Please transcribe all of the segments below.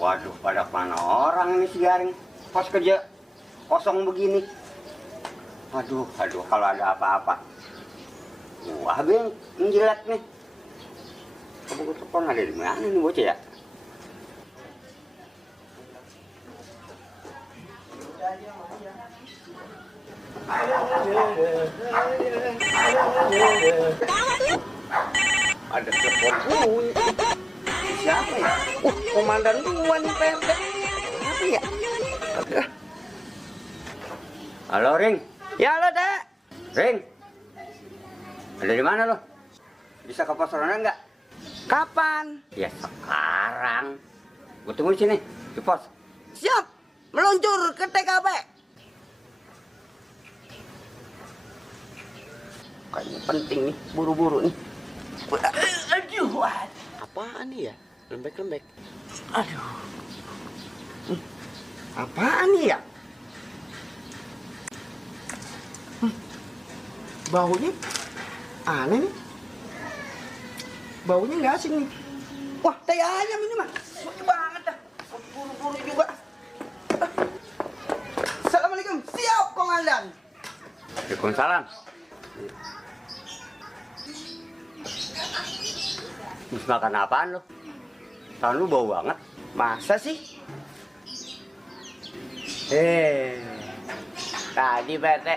Waduh, pada mana orang ini si Garing? Pos kerja kosong begini. Aduh, kalau ada apa-apa. Wah, Bing, menjilat nih. Kamu telepon ada di mana nih bocah ya? Ada telepon bunyi. Siapa ya? Komandan Tuan nih PRT. Apa ya? Halo, Ring. Ya lo dek. Ring. Ada di mana lo? Bisa ke pos ronda nggak? Kapan? Ya sekarang. Gue tunggu di sini di pos. Siap. Meluncur ke TKP. Kayaknya penting nih, buru-buru nih. Aduh, apaan nih ya? Lembek-lembek. Aduh. Apaan nih ya? Baunya aneh nih. Baunya nggak asing nih. Wah, teh ayam ini mah. Suci banget dah. Buru-buru juga. Assalamualaikum. Siap, Komandan. Waalaikumsalam. Habis makan apaan lo? Tangan lu bau banget. Masa sih? Tadi PT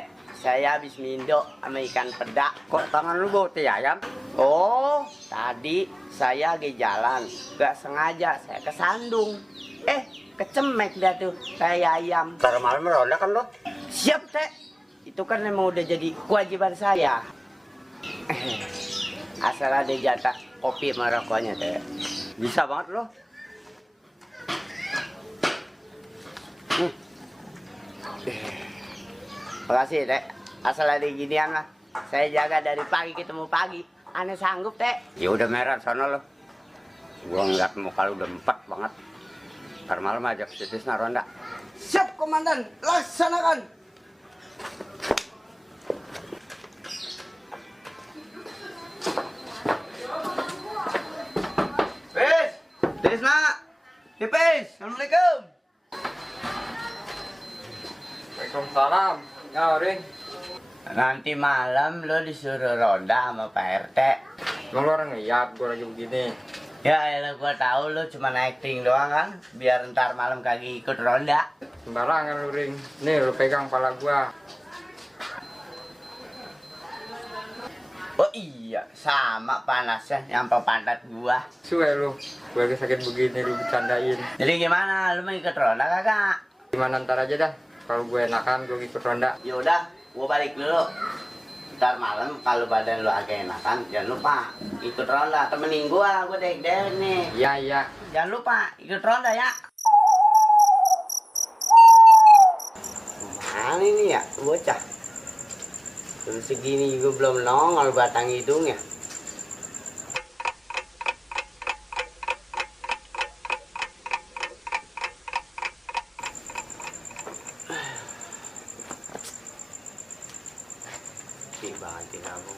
saya habis mindo sama ikan peda. Kok tangan lu bau teh ayam? Oh, tadi saya lagi jalan, gak sengaja saya kesandung. Kecemek dah tuh kayak ayam. Ntar malam ronda kan lo? Siap teh, itu kan memang udah jadi kewajiban saya. Asal ada jatah kopi sama rokoknya teh. Bisa banget lo. Makasih teh, asal ada ginian lah. Saya jaga dari pagi ketemu pagi. Aneh sanggup teh. Ya udah merah sana lo. Gua ngeliat muka lu udah empat banget. Ntar malam aja ke Tisna ronda. Siap Komandan, laksanakan. Pis, Tisna, Pis, Assalamualaikum. Waalaikumsalam. Ya, Ring. Nanti malam lo disuruh ronda sama Pak RT. Emang lo orang ngeliat gue lagi begini? Ya elah gua tahu lo cuma acting doang kan, biar ntar malam kagak ikut ronda. Sembarangan lu, Ring. Nih, lu pegang kepala gua. Oh iya, sama panasnya nyampe pantat gua. Suwe lu, gua lagi sakit begini lu bercandain. Jadi gimana, lu mau ikut ronda kagak? Gimana ntar aja dah. Kalau gue enakan, gue ikut ronda. Yaudah, gua balik dulu. Ntar malam kalau badan lu agak enakan, jangan lupa ikut ronda. Temenin gua dek-dek nih. Iya, iya. Jangan lupa ikut ronda ya. Mana ini ya, bocah? Belum segini juga belum nongol batang hidungnya. Banget kamu.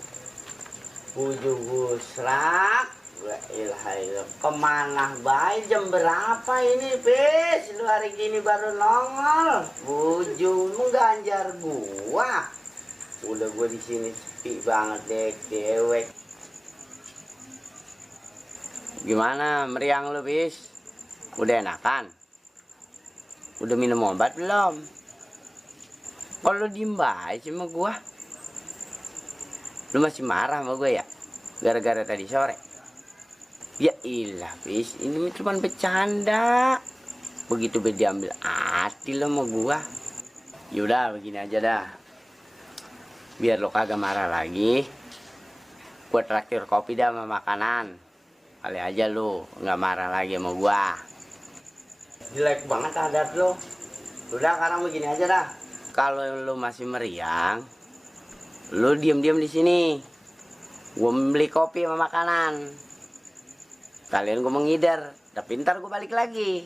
Ujung gusrak. La ilaha illallah. Kemana baik, jam berapa ini, Pis? Lu hari gini baru nongol. Ujung mengganjar gua. Udah gua di sini sepi banget deh, dewek. Gimana meriang lu, Pis? Udah enakan? Udah minum obat belum? Kalau diem baik sama gua. Lu masih marah sama gue ya? Gara-gara tadi sore? Ya ilah, Pis, ini cuma bercanda. Begitu diambil hati lo sama gue. Yaudah, begini aja dah. Biar lo kagak marah lagi, gue traktir kopi dah sama makanan. Kali aja lo nggak marah lagi sama gue. Jelek banget adat lo. Udah, sekarang begini aja dah. Kalau lo masih meriang, lu diam-diam di sini. Gua beli kopi sama makanan. Kalian gua menghidar, tapi ntar gua balik lagi.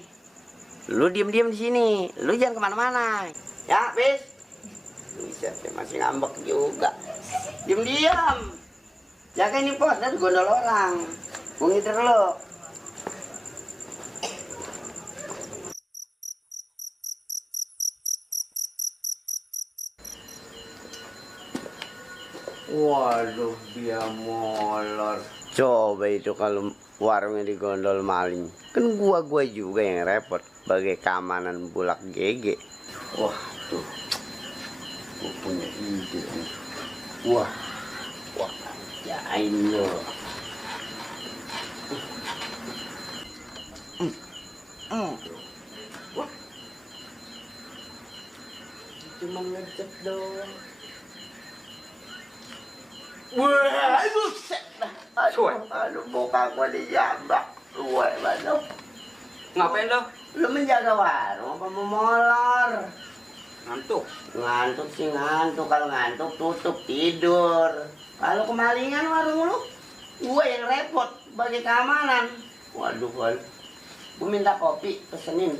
Lu diam-diam di sini. Lu jangan kemana-mana. Ya, Pis. Bisa, masih ngambek juga. Diam-diam. Jaga ini pos dan gondol orang. Gua ngider lu. Waduh, dia molor. Coba itu kalau warungnya digondol maling. Kan gua juga yang repot sebagai keamanan bulak GG. Wah, tuh. Gua punya ide nih. Wah. Ya ini. Wah. Cuma ngecek doang. Wah, buset dah. Aduh, bokap gua dijambak. Wah, aduh. Ngapain lo? Lu menjaga warung apa mau molor? Ngantuk. Ngantuk sih ngantuk. Kalau ngantuk tutup tidur. Kalau kemalingan warung lu, gua yang repot sebagai keamanan. Waduh. Gua minta kopi, pesenin.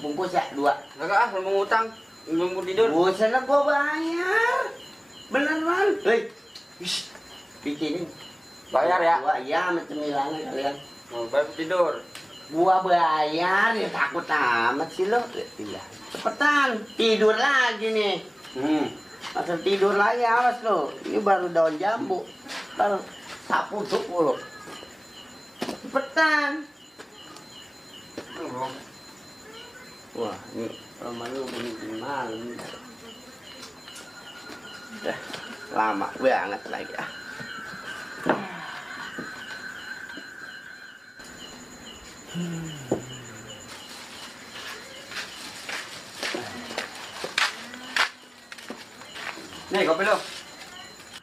Bungkus ya, 2. Enggak ah, mau ngutang. Belum mau tidur. Buset lah gua bayar. Beneran. Hei. Bikinin. Bayar ya? Gua iya sama cemilannya kalian. Mau tidur. Gua bayar ya takut amat sih lo. Iya. Cepetan tidur lagi nih. Masa tidur lagi awas lo. Ini baru daun jambu. Ntar sapu tuku lo. Cepetan. Wah ini rumah lu begini malam. Dah lama banget lagi ah. Nih kopi lo.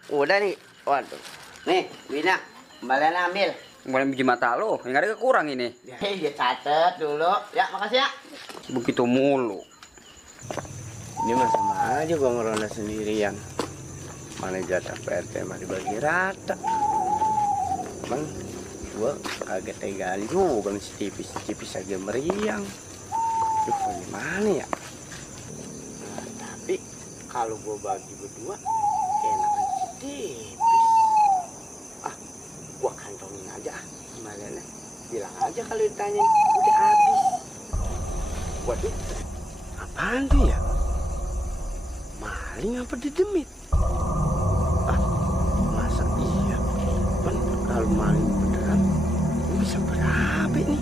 Udah nih, waduh. Nih, Wina, kembalian ambil. Mulai biji mata lo, yang ada kekurang ini. Ya catet dulu. Ya, makasih ya. Begitu mulu. Ini mah sama aja gua ngeronda sendirian. Mana jatah PRT mah dibagi rata. Bang, gua kaget tegaan juga masih tipis aja meriang. Duh, gimana ya? Nah, tapi kalau gua bagi berdua, enakan tipis. Ah, gua kantongin aja kembaliannya. Bilang aja kalau ditanya udah habis. Waduh, apaan tuh ya? Maling apa didemit? Ah, masa iya? Kalau maling beneran, bisa berapa nih?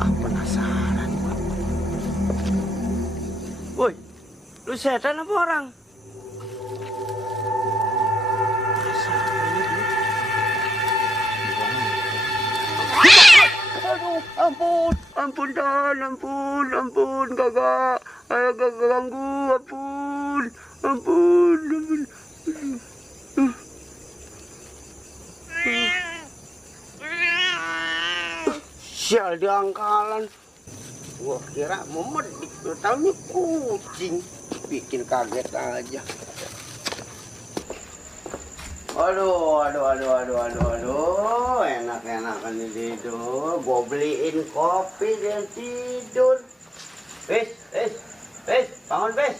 Ah, penasaran gua. Woi, lu setan apa orang? Aduh, ampun Dan, ampun, kakak, gak ganggu, ampun. Sial di angkalan. Gua kira memedik, lu tahu nih kucing. Bikin kaget aja. Aduh. Enak-enakan nih tidur. Gua beliin kopi dan tidur. Bes, bangun bes.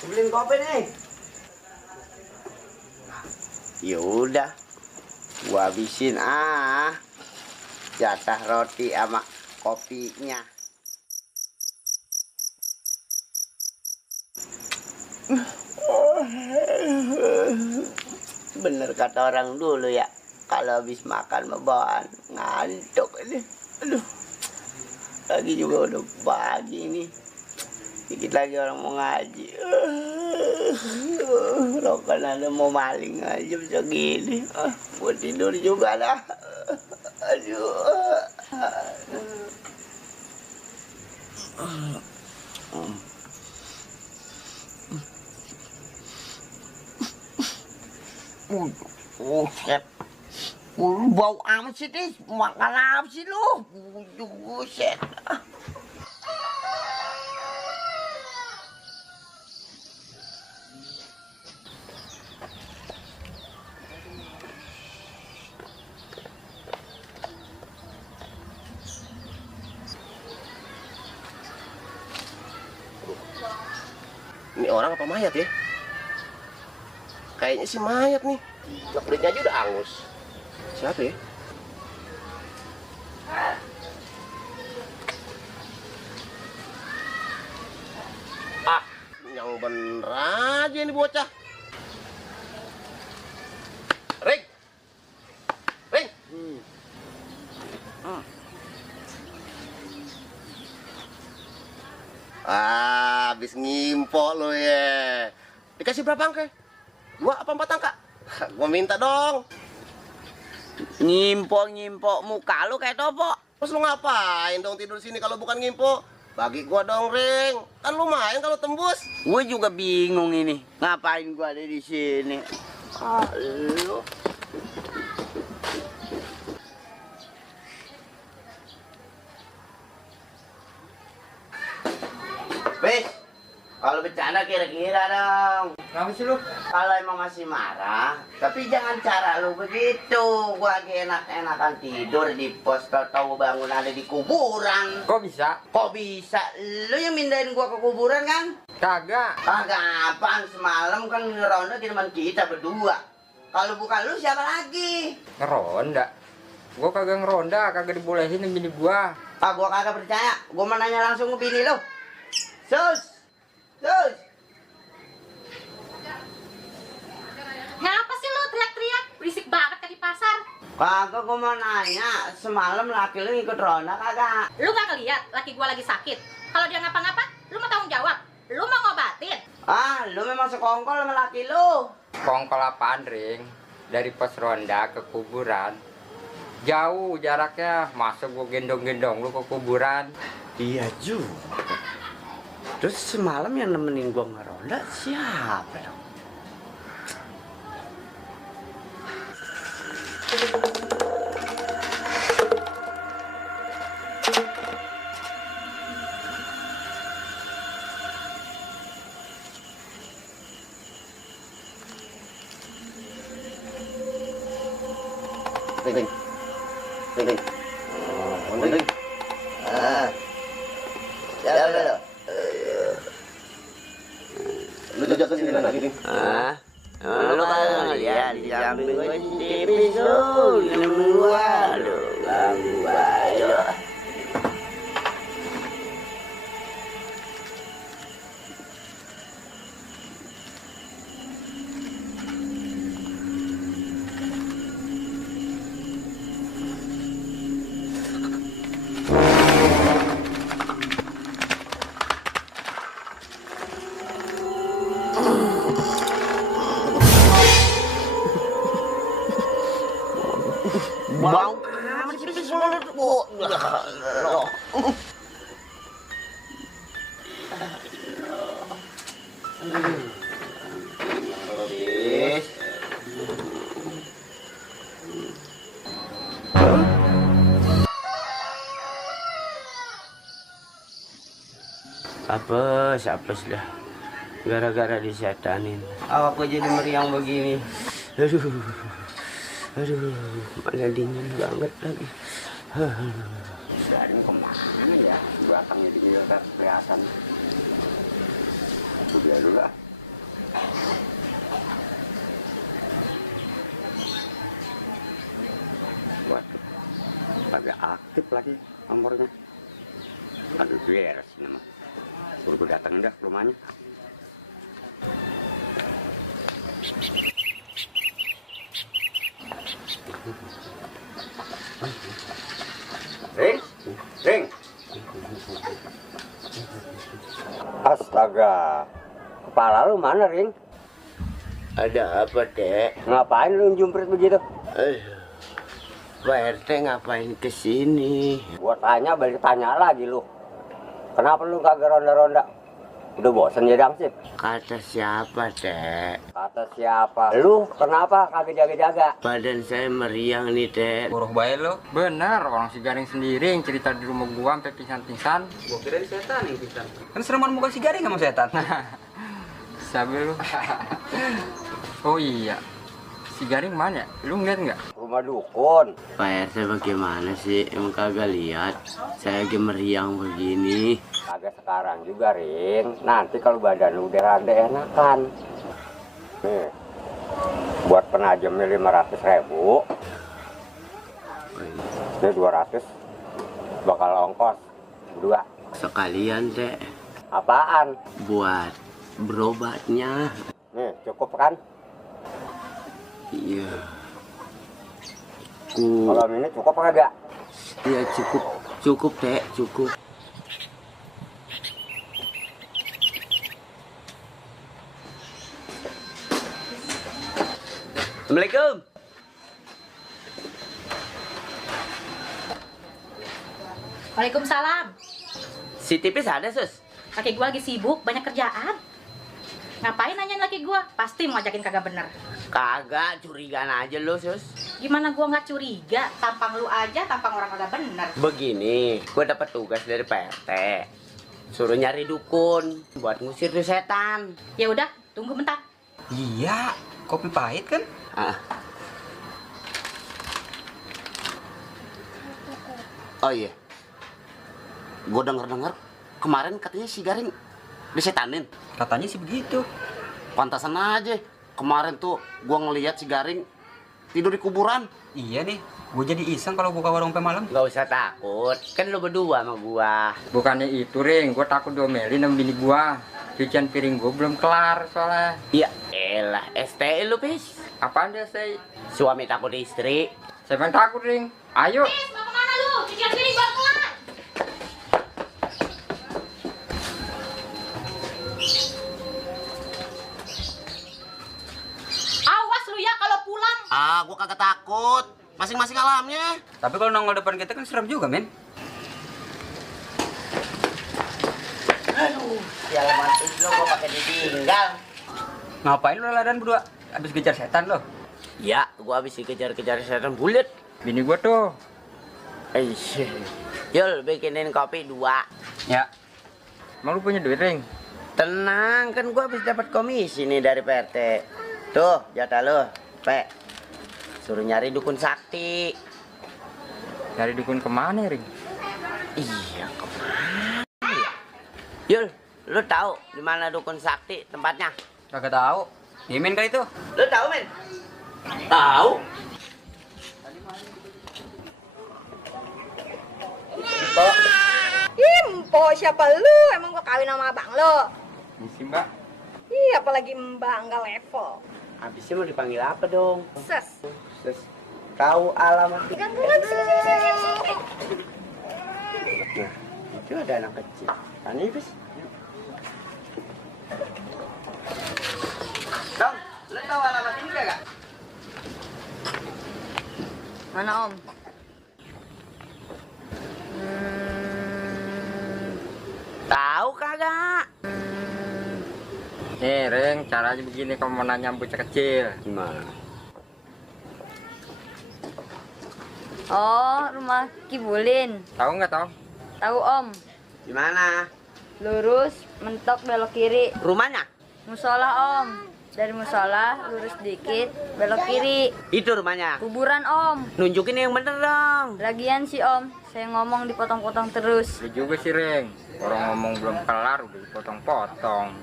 Gua beliin kopi nih. Yaudah, gua habisin jatah roti sama kopinya. Bener kata orang dulu ya, kalau habis makan mah bawaan ngantuk ini. Aduh, lagi juga udah pagi nih. Dikit lagi orang mau ngaji. Rokan ada mau maling aja bisa gini. Buat tidur juga dah. Aduh. Buset. Bau amat sih, Tis. Makan apa sih lu? Buset. Ini orang apa mayat ya? Kayaknya sih mayat nih. Kulitnya aja udah angus. Siapa ya? Yang bener aja ini bocah. Habis ngimpo lo ya. Dikasih berapa angka? 2 apa 4 angka? Gua minta dong. Ngimpo muka lu kayak topo. Terus lu ngapain dong tidur sini kalau bukan ngimpo? Bagi gua dong, Ring. Kan lumayan kalau tembus. Gue juga bingung ini. Ngapain gua ada di sini? Lu. Wes, kalau bercanda kira-kira dong. Kenapa sih lu? Kalau emang masih marah, tapi jangan cara lu begitu. Gua lagi enak-enakan tidur di pos, tahu bangun ada di kuburan. Kok bisa? Kok bisa? Lu yang mindahin gua ke kuburan kan? Kagak. Kagak apaan, semalam kan ngeronda di teman kita berdua. Kalau bukan lu siapa lagi? Ngeronda? Gua kagak ngeronda, kagak dibolehin bini gua. Ah, gua kagak percaya. Gua mau nanya langsung ke bini lu. Sus! Kenapa sih lo teriak-teriak? Berisik banget kayak di pasar. Kagak, gua mau nanya. Semalam laki lu ikut ronda kagak? Lu gak ngeliat laki gua lagi sakit? Kalau dia ngapa-ngapa, lu mau tanggung jawab? Lu mau ngobatin? Ah, lu memang sekongkol sama laki lu. Kongkol apaan, Ring? Dari pos ronda ke kuburan. Jauh jaraknya, masa gua gendong-gendong lu ke kuburan? Iya juga. Terus semalam yang nemenin gua ngeronda siapa dong? Ring. Ya. Lu jajak ke sini lagi, Ring. Lu kagak ngeliat di samping gua tipis lu, nemenin gua. Aduh, ganggu aja. Bau amat sih pipis mulut gua. Apes dah. Gara-gara disetanin. Awak gua jadi meriang begini. Aduh, mana dingin banget lagi. Garing kemana ya? Batangnya dingin kelihatan. Udah dulu lah. Waduh, agak aktif lagi nomornya. Aduh, beres ini mah. Gue datang dah ke rumahnya. Ring. Astaga. Kepala lu mana, Ring? Ada apa, Dek? Ngapain lu jumprit begitu? Pak RT ngapain kesini? Gua tanya balik tanya lagi lu. Kenapa lu kagak ronda-ronda? Udah bosan jadi hansip? Kata siapa, Dek? Kata siapa? Lu kenapa kagak jaga-jaga? Badan saya meriang nih, Dek. Buruh bayi lo. Bener, orang si Garing sendiri yang cerita di rumah gua sampai pingsan-pingsan. Gua kira di setan yang pingsan. Kan sereman muka si Garing sama setan. Sabi lu. Oh iya. Si Garing mana? Lu ngeliat nggak? Rumah dukun. Pak RT bagaimana sih? Emang kagak lihat? Saya lagi meriang begini. Kagak sekarang juga, Ring. Nanti kalau badan lu udah rada enakan. Nih, buat penajamnya 500.000. Ini 200. Bakal ongkos. 2. Sekalian, Dek. Apaan? Buat berobatnya. Nih, cukup kan? Iya. Kalau ini cukup kagak? Iya cukup, Dek, cukup. Assalamualaikum. Waalaikumsalam. Si tipis ada, Sus? Laki gua lagi sibuk, banyak kerjaan. Ngapain nanyain laki gua? Pasti mau ajakin kagak bener. Kagak, curigaan aja lu, Sus. Gimana gua nggak curiga? Tampang lu aja, tampang orang kagak bener. Begini, gue dapat tugas dari PRT. Suruh nyari dukun buat ngusir tuh setan. Ya udah, tunggu bentar. Iya, kopi pahit kan? Ah. Oh iya, gue denger kemarin katanya si Garing disetanin. Katanya sih begitu. Pantasan aja, kemarin tuh gue ngeliat si Garing tidur di kuburan. Iya nih, gue jadi iseng kalau buka warung sampai malam. Gak usah takut, kan lo berdua sama gua. Bukannya itu, Ring, gue takut diomelin sama bini gue. Cucian piring gue belum kelar soalnya. Ya elah, STI lu, Pis. Apaan dia, say? Suami takut istri. Saya yang takut, Ring. Ayo. Tis, mau kemana lu? Cucian piring baru kelar. Awas lu ya kalau pulang. Ah, gua kagak takut. Masing-masing alamnya. Tapi kalau nongol depan kita kan serem juga, men. Aduh, sialan mantis lo, gua pakai ditinggal. Ngapain lo ladan berdua? Habis kejar setan lo. Ya, gua habis dikejar-kejar setan bulat. Bini gue tuh. Yul, bikinin kopi 2. Ya. Emang lu punya duit, Ring? Tenang, kan gua habis dapat komisi nih dari PRT. Tuh, jatah lo, Pe. Suruh nyari dukun sakti. Dari dukun kemana, Ring? Iya, kemana ya? Yul, lu tahu di mana dukun sakti tempatnya? Kagak tahu. Mimin kah itu? Lu tahu, men? Tahu. Impo, siapa lu? Emang gua kawin sama abang lo? Misi, Mbak. Ih, apalagi mbak nggak level. Habisnya mau dipanggil apa dong? Ses. Terus tahu alamat. Gangguan, sini. Nah, itu ada anak kecil. Tanya, Bis. Dong, lu tahu alamat ini gak? Mana om? Tahu kagak? Nih, Ring, caranya begini kalau mau nanya bocah kecil. Gimana? Oh, rumah Kibulin. Tahu nggak, Tong? Tahu om? Gimana? Lurus, mentok belok kiri. Rumahnya? Musola om. Dari musola, lurus dikit, belok kiri. Itu rumahnya. Kuburan om. Nunjukin yang bener dong. Lagian sih om, saya ngomong dipotong-potong terus. Lu juga sih, Ring. Orang ngomong belum kelar udah dipotong-potong.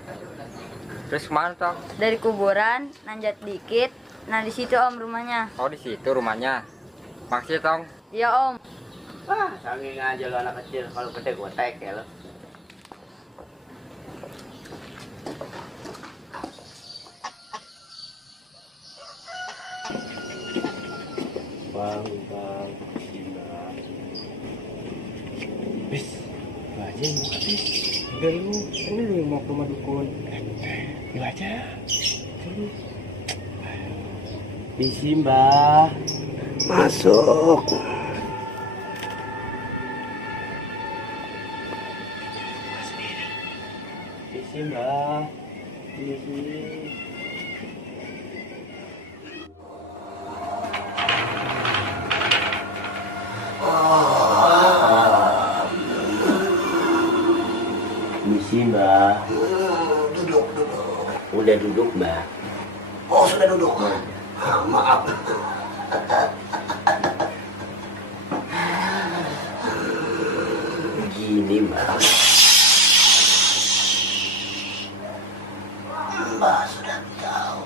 Terus kemana, Tong? Dari kuburan, nanjak dikit. Nah di situ om rumahnya. Oh, di situ rumahnya. Maksudnya, Tong? Iya om. Wah, sanging aja lo anak kecil. Kalau gede gua tek ya lo. Bang. Bis, lu aja yang buka, Bis. Udah lu, kan lu yang mau ke rumah dukun. Lu aja. Bisi, Mbah. Masuk. Bisi, Mbah. Bisi. Misi, Mbak. Duduk. Udah duduk, Mbak. Oh, sudah duduk. Maaf. Begini, Mbak. Mbak sudah tahu.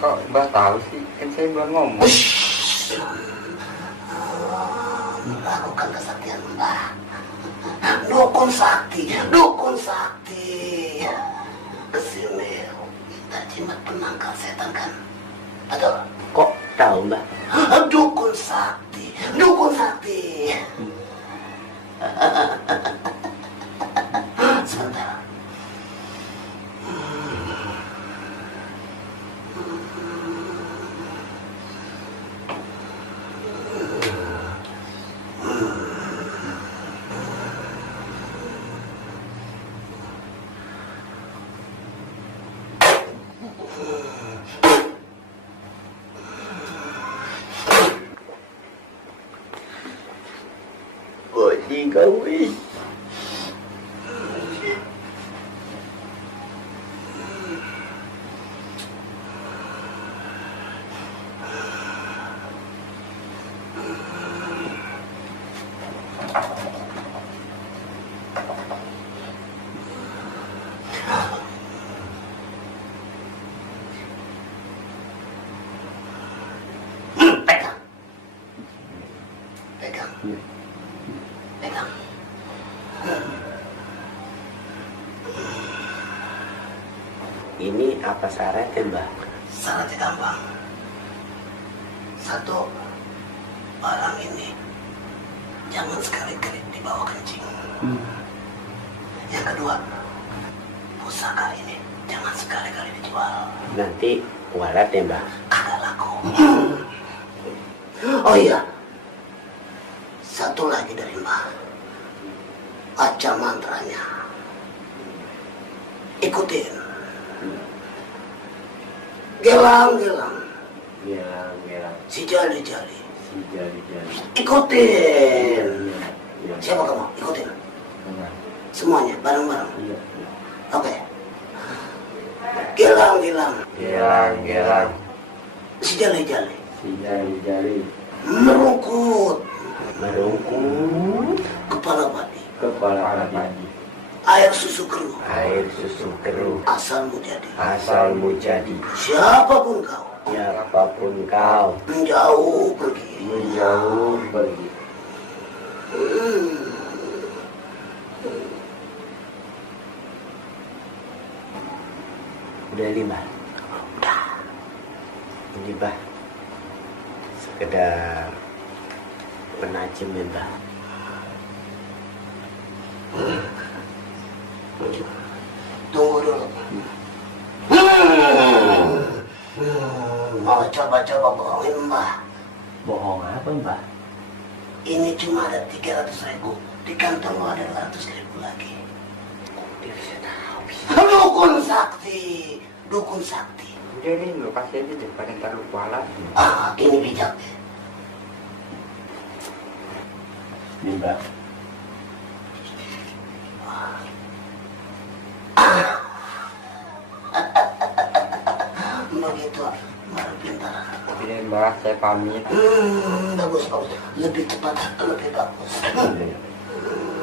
Kok Mbak tahu sih? Kan saya belum ngomong. Lakukan kesaktian Mbak. Dukun sakti. Kesini kita jimat penangkal setan kan? Betul? Kok tahu, Mbak? Dukun sakti. Sebentar. kau wis. Pegang. Pegang. Pegang. Ini apa syaratnya, Mbah? Syaratnya gampang. Satu, barang ini jangan sekali-kali dibawa kencing. Yang kedua, pusaka ini jangan sekali-kali dijual. Nanti walat ya, Mbah. Kagak laku. Oh iya, satu lagi dari Mbak. Baca mantranya. Ikutin. Gelang-gelang. Gelang. Si jali-jali. Si jari-jari. Ikutin. Iya. Siapa kamu? Ikutin. Iya. Semuanya, bareng-bareng. Iya. Oke. Gelang-gelang. Gelang. Si jali-jali. Si jari-jari. Merungkut. Kepala padi. Kepala padi. Air susu keruh. Air susu keruh. Asalmu jadi. Asalmu jadi. Siapapun kau. Siapapun kau. Menjauh pergi. Menjauh pergi. Udah 5. Udah. Ini, Mbah. Sekedar penajam ya, Mbah. Tunggu dulu. Mau coba-coba bohongin Mbah. Bohong apa, Mbah? Ini cuma ada 300.000. Di kantong lo ada 200.000 lagi. Dia bisa tahu. Dukun sakti. Dukun sakti. Udah nih, lu kasih aja daripada ntar lu kualat. Ini bijak. Ini, Mbah. Begitu baru pintar. Oke Mbah, saya pamit. Bagus. Lebih cepat, lebih bagus.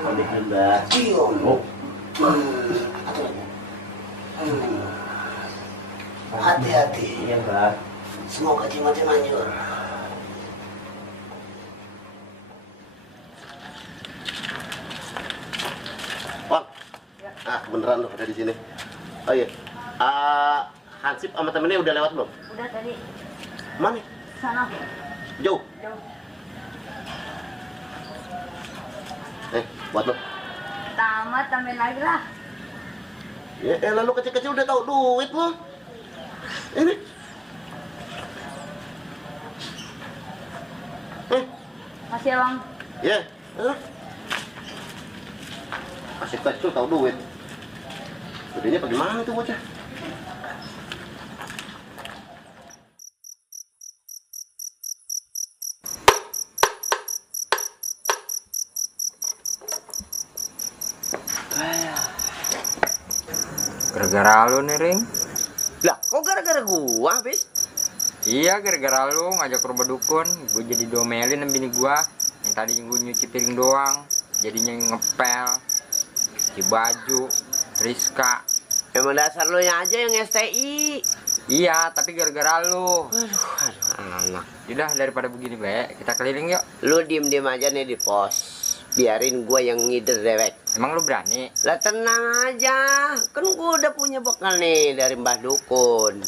Pamitan, Mbah. Cium. Oh. Satu lagi. Hati-hati. Iya, Mbah. Semoga jimatnya manjur. Wah, beneran loh ada di sini. Oh iya, Hansip sama temennya udah lewat belum? Udah tadi. Mana? Sana. Jauh. Jauh. Buat lo. Tamat, tambahin lagi lah. Ya, lalu kecil-kecil udah tahu duit lo. Ini. Masih ya, Bang. Ya. Masih kecil tahu duit. Gedenya bagaimana tuh bocah? Gara-gara lu nih, Ring. Lah, kok gara-gara gua, Bis? Iya, gara-gara lu ngajak ke rumah dukun. Gue jadi domelin sama bini gua. Yang tadi gue nyuci piring doang, jadinya ngepel, cuci baju, Rizka. Emang dasar lu yang aja yang STI. Iya, tapi gara-gara lu. Aduh, anak. Udah, daripada begini, Be, kita keliling yuk. Lu diem-diem aja nih di pos. Biarin gua yang ngider dewek. Emang lu berani? Lah tenang aja. Kan gua udah punya bekal nih dari Mbah Dukun.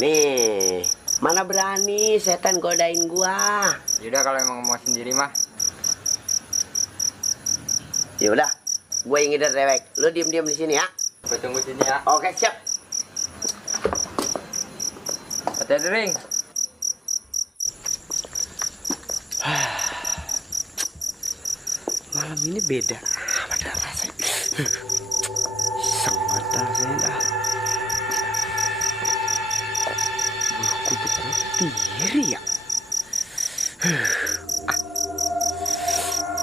Nih, mana berani setan godain gua. Yaudah, kalau emang mau sendiri mah. Yaudah, gua yang ngider dewek. Lu diem-diem di sini ya. Gue tunggu sini ya. Oke, siap. Hati-hati, Ring. Malam ini beda. Ada rasanya. Sangat rasanya dah. Bulu kuduk diri ya.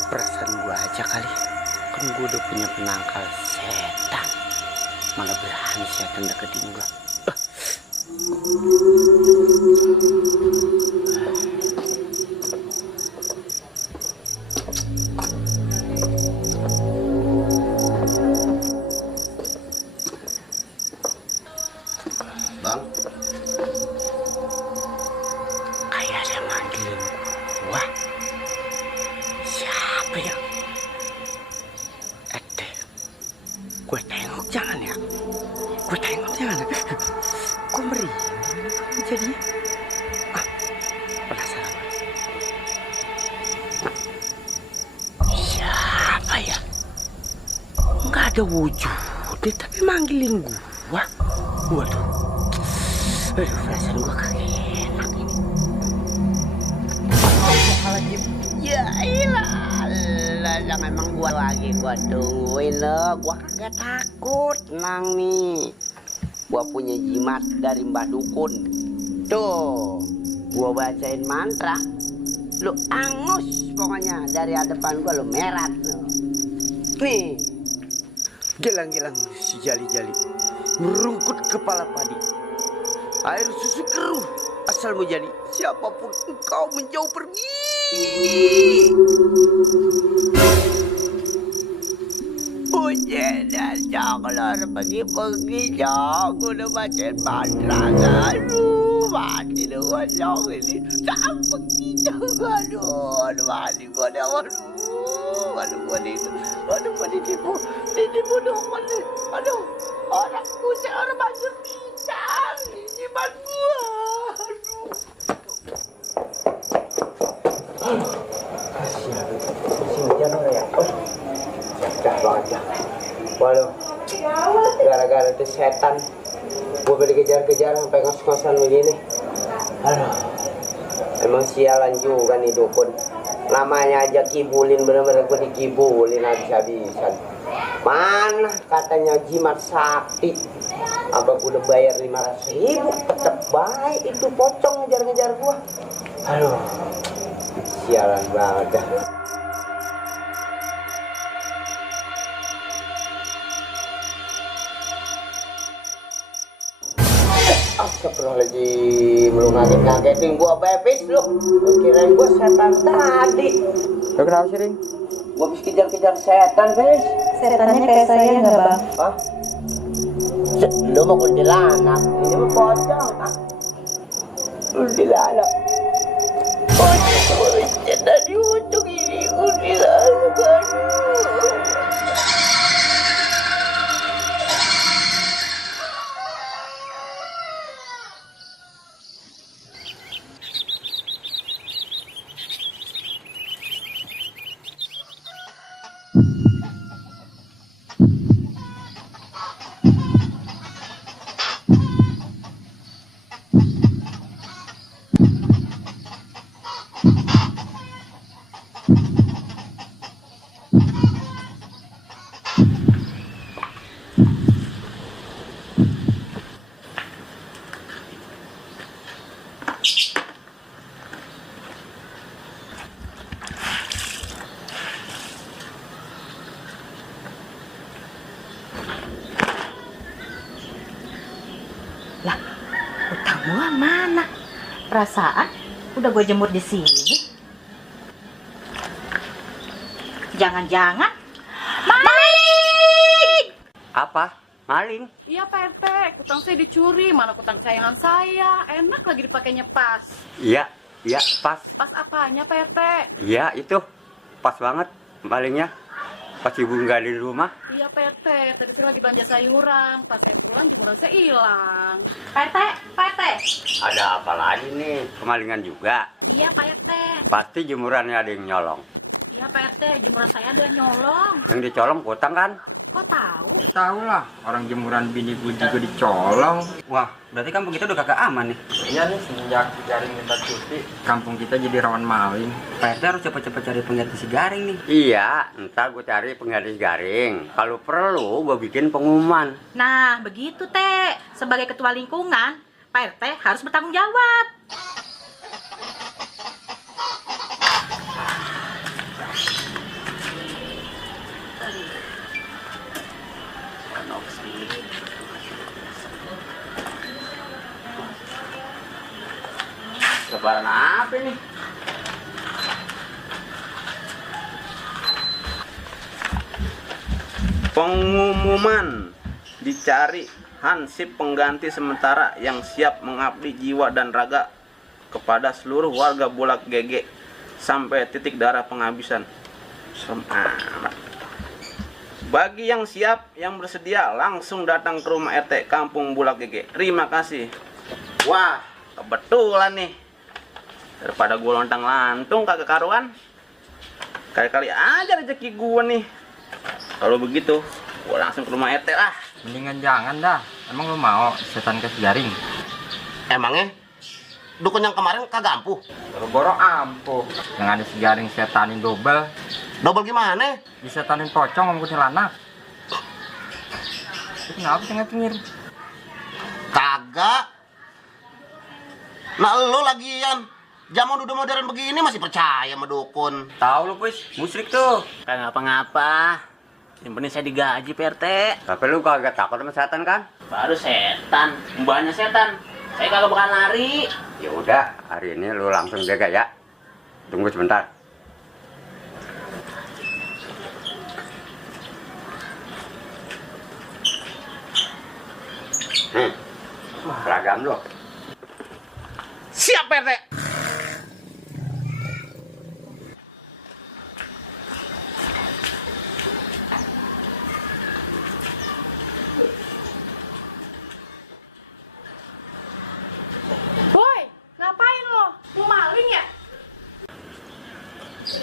Perasaan gua aja. aja kali. Kan gue udah punya penangkal setan. Mana berani setan deketin gue. Bang, Kayak ada yang manggilin gua. Siapa ya? Gue tengok jangan ya. Gue tengok jangan. Kok merinding jadinya? Penasaran. Siapa ya? Nggak ada wujudnya tapi manggilin gua. Waduh. Aduh, perasaan gua kagak enak ini. Astagfirullahaladzim. Ya ilah, yang emang gua lagi gua tungguin lo. Gua kagak takut, tenang nih. Gua punya jimat dari Mbah Dukun. Tuh, gua bacain mantra. Lu angus pokoknya dari hadapan gua lu merat lo. Nih, gilang-gilang si jali-jali merungkut kepala padi. Air susu keruh asal menjadi siapapun engkau menjauh pergi. Hujan dan coklat pergi-pergi jauh. Udah bacain mantra. Aduh, mati dua jauh ini. Tak pergi jauh. Aduh, mati gua dah. Aduh, gua itu. Aduh, gua ditipu. Ditipu dong. Aduh, orang pusing, orang baju bintang. Jimat gua. Aduh. Kasihan. Si hujan orang ya. Dah banget dah. Waduh, gara-gara itu setan gue beli kejar-kejar sampai ngos-ngosan begini. Aduh, emang sialan juga nih dukun. Namanya aja kibulin, bener-bener gue dikibulin habis-habisan. Mana katanya jimat sakti. Apa gue udah bayar 500.000, tetep baik itu pocong ngejar-ngejar gue. Aduh, sialan banget dah. Astagfirullahaladzim, lu ngagetin gua bebis lu. Lu kirain gua setan tadi. Lu kenapa sih, Ring? Gua habis kejar-kejar setan, Bes. Setannya kayak saya nggak bang? Hah? Lu mau kuntilanak, ini mah pocong. Kuntilanak. Pocong, setan di ujung ini kuntilanak. Aduh. Lah, utang gua mana? Perasaan udah gue jemur di sini. Jangan-jangan maling! Apa? Maling? Iya Pak RT, kutang saya dicuri, mana kutang sayangan saya. Enak lagi dipakainya pas. Iya, pas. Pas apanya Pak RT? Iya, itu. Pas banget malingnya. Pas ibu nggak di rumah. Iya Pak RT, tadi saya lagi belanja sayuran. Pas saya pulang jemuran saya hilang. Pak RT. Ada apa lagi nih? Kemalingan juga. Iya Pak RT. Pasti jemurannya ada yang nyolong. Iya Pak RT, jemuran saya ada nyolong. Yang dicolong utang kan? Kok tahu? Tahu lah, orang jemuran bini gue juga dicolong. Wah, berarti kampung kita udah kagak aman nih. Iya nih, semenjak Garing minta cuti, kampung kita jadi rawan maling. Pak RT harus cepet-cepet cari pengganti si Garing nih. Iya, ntar gue cari pengganti Garing. Kalau perlu, gue bikin pengumuman. Nah, begitu Teh. Sebagai ketua lingkungan, Pak RT harus bertanggung jawab. Lebaran apa nih? Pengumuman dicari hansip pengganti sementara yang siap mengabdi jiwa dan raga kepada seluruh warga Bulak GG sampai titik darah penghabisan. Semangat. Bagi yang siap, yang bersedia langsung datang ke rumah RT Kampung Bulak GG. Terima kasih. Wah, kebetulan nih. Daripada gue lontang lantung kagak karuan. Kali-kali aja rezeki gue nih. Kalau begitu, gue langsung ke rumah RT lah. Mendingan jangan dah. Emang lu mau setan ke Segaring? Emangnya dukun yang kemarin kagak ampuh? Boro-boro ampuh. Yang ada Segaring setanin double. Double gimana? Disetanin pocong sama kuntilanak. Itu kenapa cengir-cengir? Kagak. Nah lu lagian zaman udah modern begini masih percaya sama dukun. Tahu lu, Pus, musrik tuh. Kayak ngapa-ngapa. Yang penting saya digaji, PRT. Tapi lu kagak takut sama setan kan? Baru setan, mbahnya setan. Saya kagak bakal lari. Ya udah, hari ini lu langsung jaga ya. Tunggu sebentar. Wah, ragam lu. Siap RT. Boy, ngapain lo? Mau maling ya?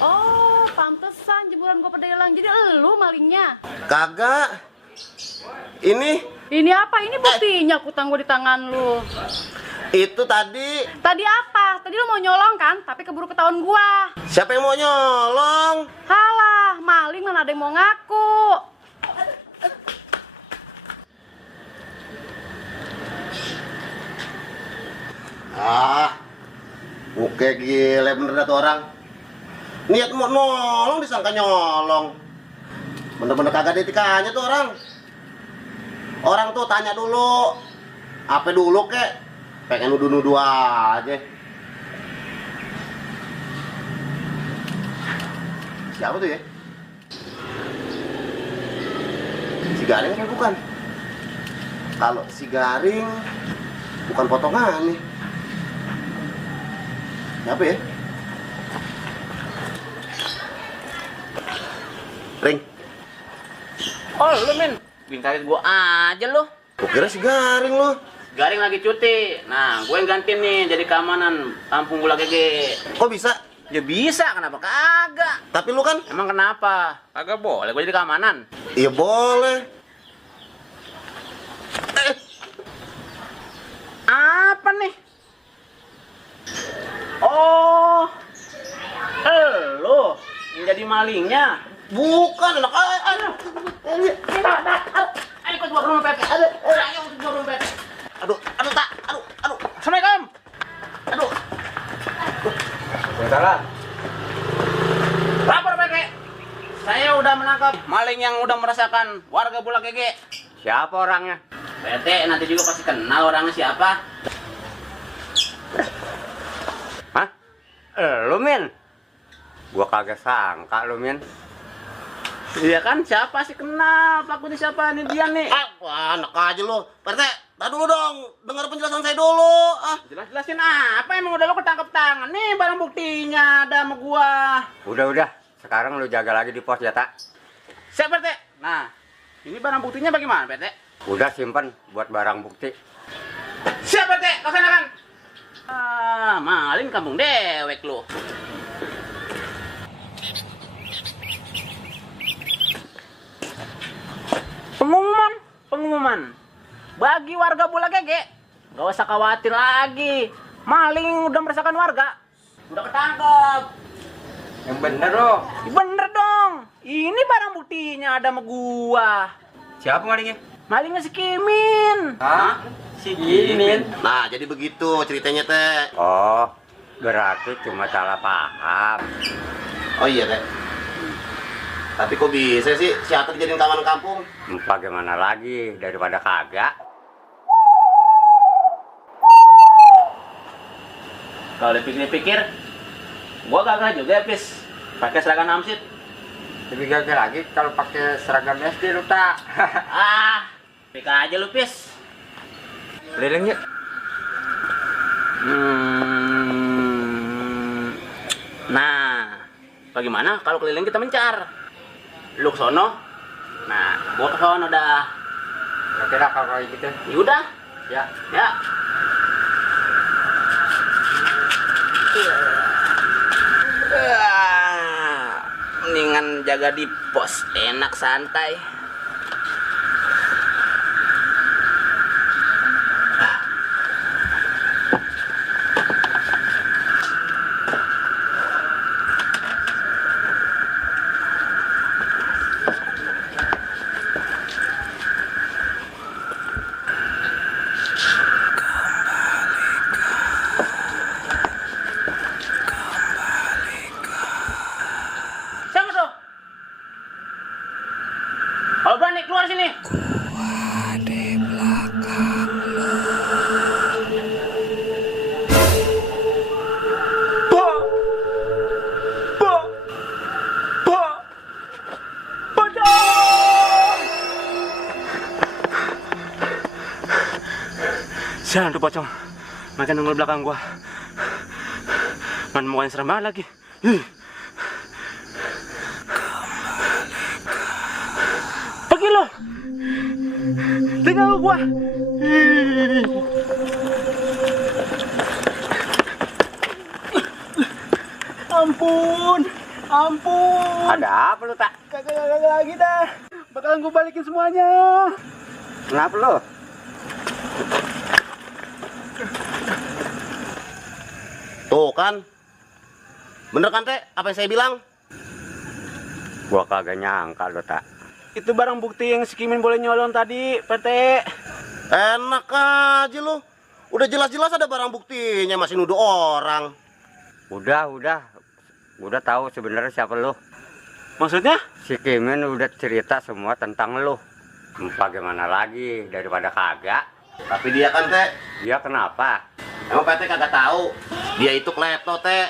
Oh, pantesan jemuran gue pada hilang. Jadi elu malingnya. Kagak. Ini apa? Ini buktinya kutang gue di tangan lu. Itu tadi. Tadi apa? Tadi lu mau nyolong kan? Tapi keburu ketahuan gua. Siapa yang mau nyolong? Halah, maling mana ada yang mau ngaku. Oke gile bener dah tuh orang. Niat mau nolong disangka nyolong. Bener-bener kagak ada etikanya tuh orang. Orang tuh tanya dulu. Apa dulu kek? Pengen nuduh-nuduh aja. Siapa tuh ya? Si Garing kan bukan? Kalau si Garing bukan potongan nih. Siapa ya? Ring. Oh, lu, Min. Bikin kaget gua aja lu. Gua kira si Garing lu. Garing lagi cuti. Nah, gue yang gantiin nih jadi keamanan Kampung Bulak GG. Kok bisa? Ya bisa, kenapa kagak? Tapi lu kan? Emang kenapa? Kagak boleh gue jadi keamanan. Iya boleh. Apa nih? Oh, lo yang jadi malingnya. Bukan anak Ayo ikut gua ke rumah Pepe. Ayo ikut gua ke rumah Pepe. aduh tak, aduh. Assalamualaikum. Aduh. Waalaikumsalam. Lapor Pepe. Saya udah menangkap maling yang udah merasakan warga Bulak GG. Siapa orangnya? PT nanti juga pasti kenal orangnya siapa. Hah? Lu, Min? Gua kagak sangka lu, Min. Iya kan, siapa sih kenal pelakunya siapa nih dia nih. Wah, anak aja lu. Pak RT, tar dulu dong. Dengar penjelasan saya dulu. Jelas-jelasin apa emang udah lo ketangkep tangan nih barang buktinya ada sama gua. Udah. Sekarang lu jaga lagi di pos ya, tak? Siap, PT. Nah, ini barang buktinya bagaimana, PT? Udah simpen buat barang bukti. Siap, PT. Laksanakan. Maling kampung dewek lu. Pengumuman. Bagi warga Bulak GG, gak usah khawatir lagi. Maling udah meresahkan warga. Udah ketangkep. Yang bener loh. Bener dong. Ini barang buktinya ada sama gua. Siapa malingnya? Malingnya si Kimin. Hah? Si Kimin. Nah, jadi begitu ceritanya, Teh. Oh, berarti cuma salah paham. Oh iya, Teh. Tapi kok bisa sih si Atta dijadiin kawan kampung? Bagaimana lagi daripada kagak? Kalau dipikir-pikir, gua gagal juga pis pakai seragam Hamsid. Lebih gagal lagi kalau pakai seragam SD lu tak. Pika aja lu pis. Keliling yuk. Nah, bagaimana kalau keliling kita mencar? Lu ke sono, nah gua ke sono dah. Oke dah kalau kayak gitu. Yaudah, Ya. ya. Mendingan jaga di pos, enak santai. Siapa tuh? Kalau berani keluar sini. Sialan tuh pocong, makin nongol belakang gua. Mana mukanya serem banget lagi. Pergi lo, tinggal gua. Ampun, ampun. Ada apa lu tak? Kagak lagi dah. Bakalan gue balikin semuanya. Kenapa lu? Tuh kan. Bener kan teh apa yang saya bilang? Gua kagak nyangka lu tak. Itu barang bukti yang si Kimin boleh nyolong tadi, PT. Enak aja lu. Udah jelas-jelas ada barang buktinya masih nuduh orang. Udah. Udah tahu sebenarnya siapa lu. Maksudnya? Si Kimin udah cerita semua tentang lu. Bagaimana lagi daripada kagak? Tapi dia kan teh, Dia kenapa? emang PT kagak tahu. Dia itu klepto teh,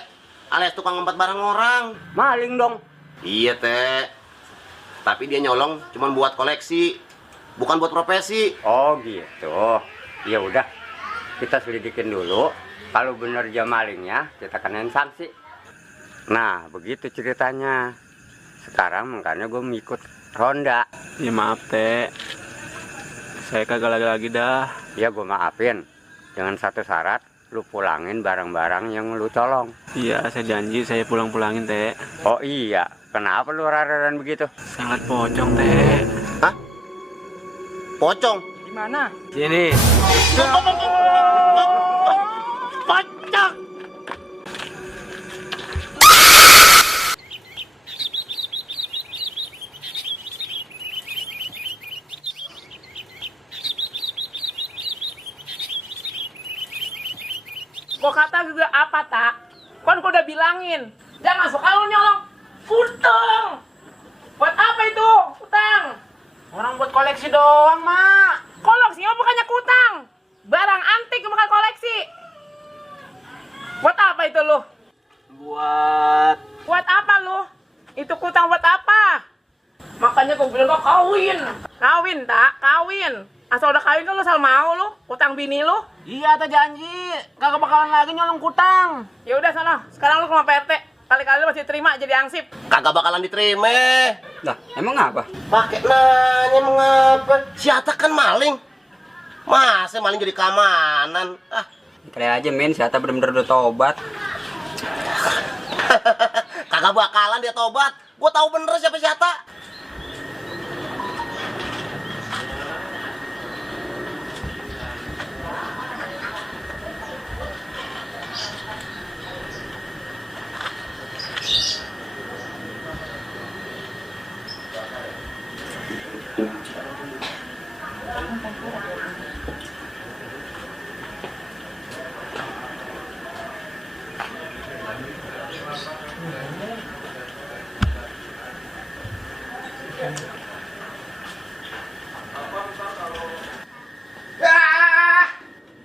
alias tukang ngempat barang orang. Maling dong. Iya teh. Tapi dia nyolong cuman buat koleksi, bukan buat profesi. Oh gitu. Ya udah, kita selidikin dulu. Kalau bener dia malingnya, kita kenain sanksi. Nah, begitu ceritanya. Sekarang makanya gue ngikut ronda. Ya maaf, Teh. Saya kagak lagi dah. Ya gue maafin. Dengan satu syarat, lu pulangin barang-barang yang lu colong. Iya, saya janji saya pulang-pulangin, Teh. Oh iya, kenapa lu rararan begitu? Sangat pocong, Teh. Hah? Pocong? Di mana? Sini. Pocong! Gua kata juga apa tak? Kan gua udah bilangin, jangan suka lu nyolong utang. Buat apa itu utang? Orang buat koleksi doang, Mak. Koleksinya bukannya kutang. Barang antik bukan koleksi. Buat apa itu lu? Buat apa lu? Itu kutang buat apa? Makanya gua bilang kawin. Kawin tak? Kawin. Asal udah kawin kan lu asal mau lu, utang bini lu. Iya, Teh janji. Kagak bakalan lagi nyolong kutang. Ya udah sana, sekarang lu ke rumah PRT. Kali-kali lu masih terima jadi ansip. Kagak bakalan diterima. Lah, emang apa? Pakai nanya mengapa? Si Atta kan maling. Masa maling jadi keamanan? Ah, Kali aja men, si Atta bener-bener udah tobat. kagak bakalan dia tobat. Gua tahu bener siapa si Atta.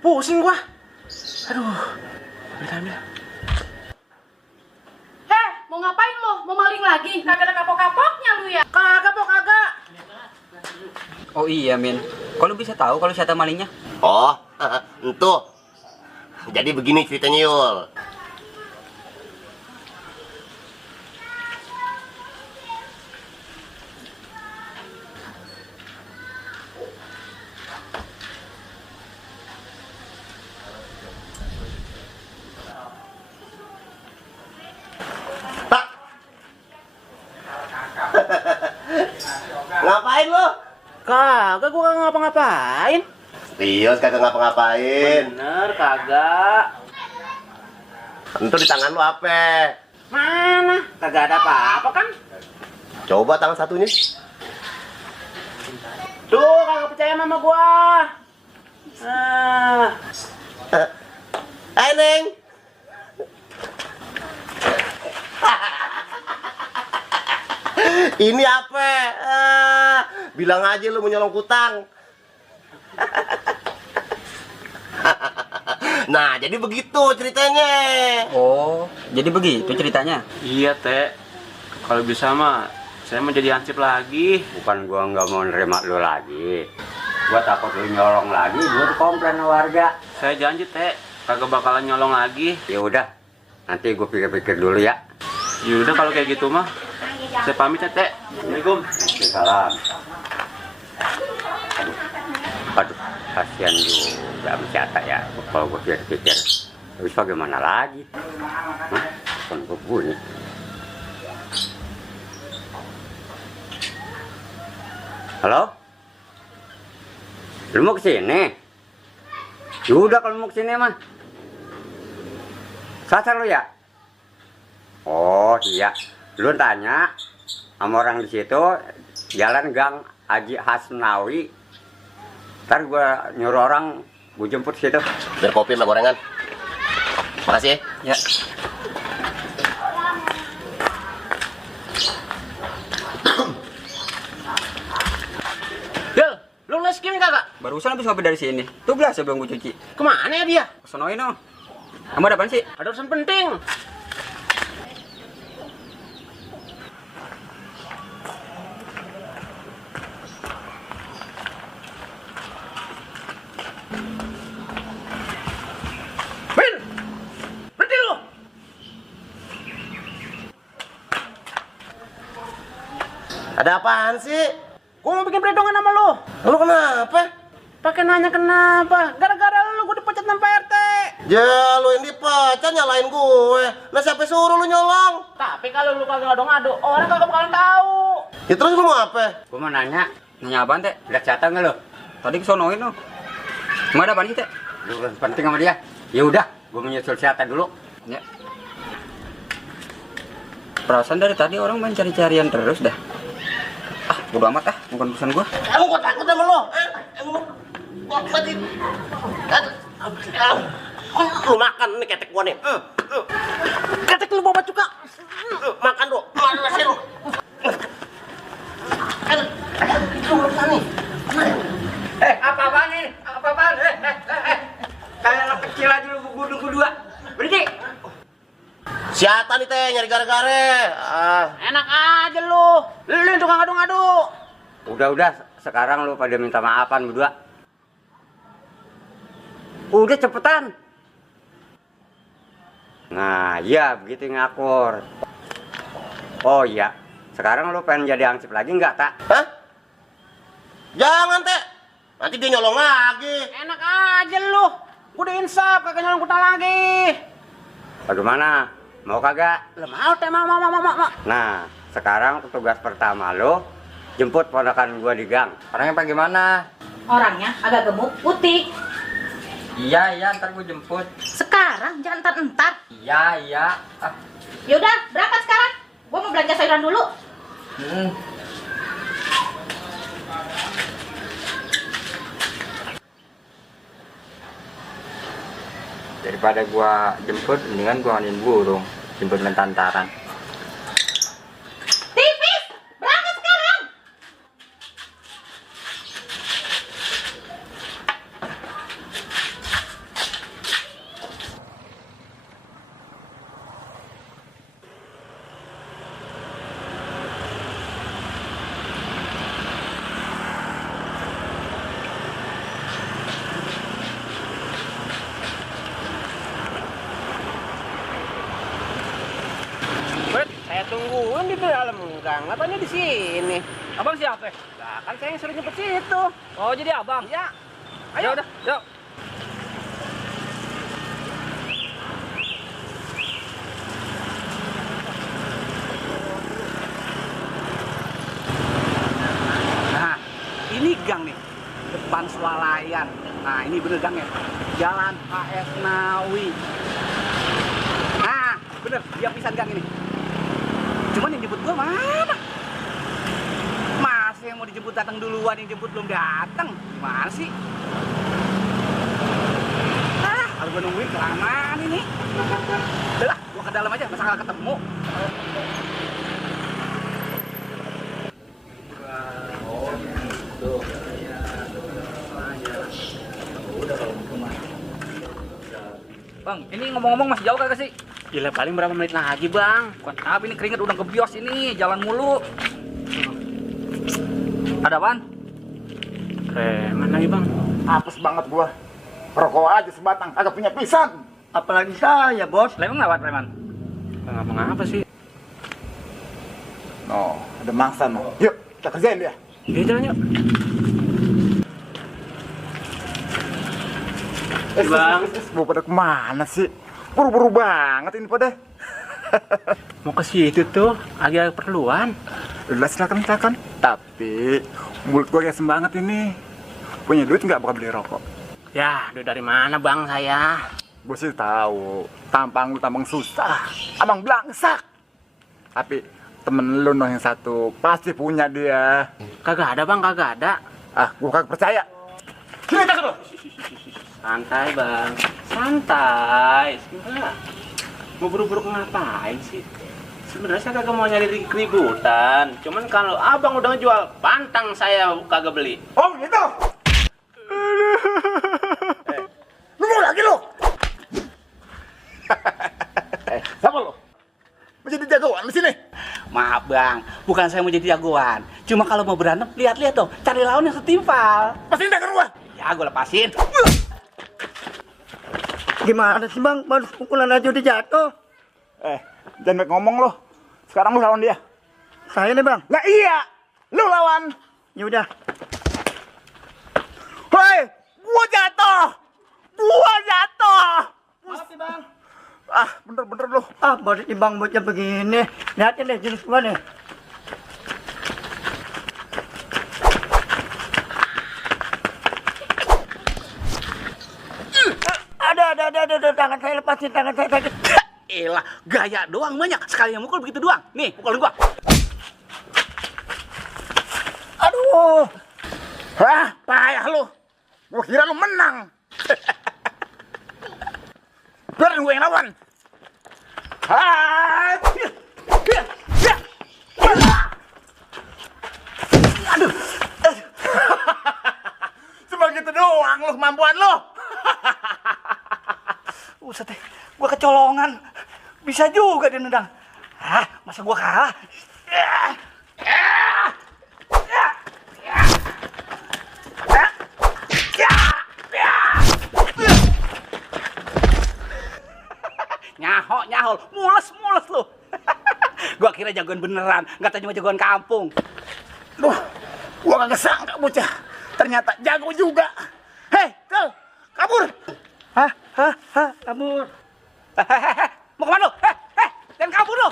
Pusing gua. Aduh. Ambil. calling lagi? Kagak ada kapok-kapoknya lu ya? Kagak pok kagak. Oh iya, Min. Kok lu bisa tahu kalau siapa malingnya? Oh, itu. Jadi begini ceritanya, Yul. Tak. Ngapain lo? Kagak, gua kagak ngapa-ngapain. Serius kagak ngapa-ngapain. Bener, kagak. Itu di tangan lu apa? Mana? Kagak ada apa-apa kan? Coba tangan satunya. Tuh, kagak percaya sama gua. Ah. Neng. Ini apa? Bilang aja lu mau nyolong kutang. Nah, jadi begitu ceritanya. Oh, jadi begitu ceritanya. Iya, Teh. Kalau bisa mah saya mau jadi hansip lagi. Bukan gua nggak mau nerima lu lagi. Gua takut lu nyolong lagi, gua komplain sama warga. Saya janji, Teh, kagak bakalan nyolong lagi. Ya udah, nanti gua pikir-pikir dulu ya. Ya udah kalau kayak gitu mah. Saya pamit ya, Teh. Assalamualaikum. Salam. Aduh, kasihan juga sama si Ata ya. Kalau gua pikir-pikir, terus bagaimana lagi? Hah? Kan gua bunyi. Halo? Lu mau kesini? Yaudah kalau mau kesini mah. Sasar lu ya? Oh iya. Lu tanya sama orang di situ, Jalan Gang Haji Hasnawi. Ntar gua nyuruh orang, gua jemput situ. Biar kopi sama gorengan. Makasih ya. Ya. Del, lu les game kagak? Barusan habis ngopi dari sini. Tuh gelas sebelum gue cuci. Kemana ya dia? Sonoin no. Kamu ada apaan sih? Ada urusan penting. Ben, berhenti lu. Ada apaan sih? Gua mau bikin perhitungan sama lu. Lu kenapa? Pakai nanya kenapa? Gara-gara lu gua dipecat sama Pak RT. Ya lu yang dipecat nyalain gue. Nah siapa suruh lu nyolong? Tapi kalau lu kagak ngadu-ngadu, orang kagak bakalan tahu. Ya terus lu mau apa? Gua mau nanya, Nanya apaan, Teh? lihat Ata nggak lu? Tadi kesonoin no. Cuma ada apaan sih, Teh? Lu urusan penting sama dia. Ya udah, gua menyusul si Ata dulu. Ya. Perasaan dari tadi orang main cari-carian terus dah. Ah, bodo amat ah, bukan urusan gua. Emang gua takut sama lu? Emang gua mati. Lu makan nih ketek gua nih. Ketek lu bawa cuka. Makan lu. Makan nasi lu. Apa-apaan nih? Apa-apaan? Kayak anak kecil aja lu gudu-gudua. Berhenti. Si Ata nih teh nyari gara-gara. Enak aja lu. Lu yang tukang ngadu-ngadu. Udah, sekarang lu pada minta maafan berdua. Udah cepetan. Nah, iya begitu ngakur. Oh iya, sekarang lu pengen jadi hansip lagi nggak, Tak? Hah? Jangan teh. Nanti dia nyolong lagi. Enak aja lu. Gua udah insaf, kagak nyolong kutang lagi. Bagaimana? Mau kagak? Lah mau teh, mau. Nah, sekarang tugas pertama lu jemput ponakan gua di gang. Orangnya apa gimana? Orangnya agak gemuk, putih. Iya, ntar gue jemput. Sekarang, jangan entar-entar. Iya. Ah. Yaudah, berangkat sekarang. Gua mau belanja sayuran dulu. Daripada gua jemput, mendingan gua nganin burung. Jemput mentantaran. Tipis, berangkat sekarang. tungguin di dalam gang. Katanya di sini. Abang siapa? Nah, kan saya yang suruh nyebut situ. Oh, jadi abang? Ya. Ayo udah, yuk. Nah, ini gang nih, depan swalayan. Nah, ini bener gangnya. Jalan HS Nawi. Nah, bener, dia pisan gang ini. Cuman yang jemput gua mana? Masa yang mau dijemput datang duluan, yang jemput belum datang? Gimana sih? Ah, kalau gua nungguin kelamaan ini. Udah lah, gua ke dalam aja, masa nggak ketemu. Bang, ini ngomong-ngomong masih jauh kagak sih? Gila, paling berapa menit lagi, Bang? Bukan apa ini keringet udah kebios ini, jalan mulu. Ada apaan? Preman lagi, Bang. Apes banget gua. Rokok aja sebatang, agak punya pisan. Apalagi saya, Bos. Lemang lewat preman. Bang, ngomong apa sih? Oh, ada mangsa no. Yuk, kita kerjain dia. Yuk, jalan yuk. Bang, mau pada kemana sih? Buru-buru banget ini pada. mau ke situ tuh, agak perluan. Udah silakan. Tapi mulut gua kayak semangat ini. Punya duit nggak bakal beli rokok? Ya, duit dari mana, Bang, saya? Gue sih tahu, tampang lu tampang susah, abang belangsak. Tapi temen lu noh yang satu pasti punya dia. Kagak ada, Bang, kagak ada. Ah, gua kagak percaya. Sini takut lu. Santai, Bang. Santai. Sebenarnya mau buru-buru ngapain sih? Sebenarnya saya kagak mau nyari keributan. Cuman kalau abang udah ngejual pantang, saya kagak beli. Oh gitu. Lu mau lagi lu? Siapa lu? Mau jadi jagoan di sini? Maaf bang, bukan saya mau jadi jagoan. Cuma kalau mau berantem, lihat-lihat dong, cari lawan yang setimpal. Pasin dagang gua. Ya, gua lepasin. Gimana sih bang? Baru pukulan aja udah jatuh. Jangan banyak ngomong lo. Sekarang lu lawan dia. Saya nih bang. Nah iya, lu lawan. Ya udah. Hei, gua jatuh. Maaf sih bang. Ah, bener-bener lu. Ah, baru bang bocah begini. Lihatin deh jenis gua nih. Ada, tangan saya lepasin, tangan saya sakit. Elah, gaya doang banyak. Sekali yang mukul begitu doang. Nih, pukulin gua. Aduh. Hah, payah lu. Gua kira lu menang. Biarin gue yang lawan. Aduh. Cuma gitu doang lu kemampuan lu. Buset deh, gua kecolongan. Bisa juga dia nendang. Ah, masa gua kalah? Nyahol, mules lu. Gua kira jagoan beneran, nggak cuma jagoan kampung. Duh, gua kagak sangka bocah. Ternyata jago juga. Hei, Kel, kabur. Hah, kabur. Mau kemana lu? Jangan kabur lu.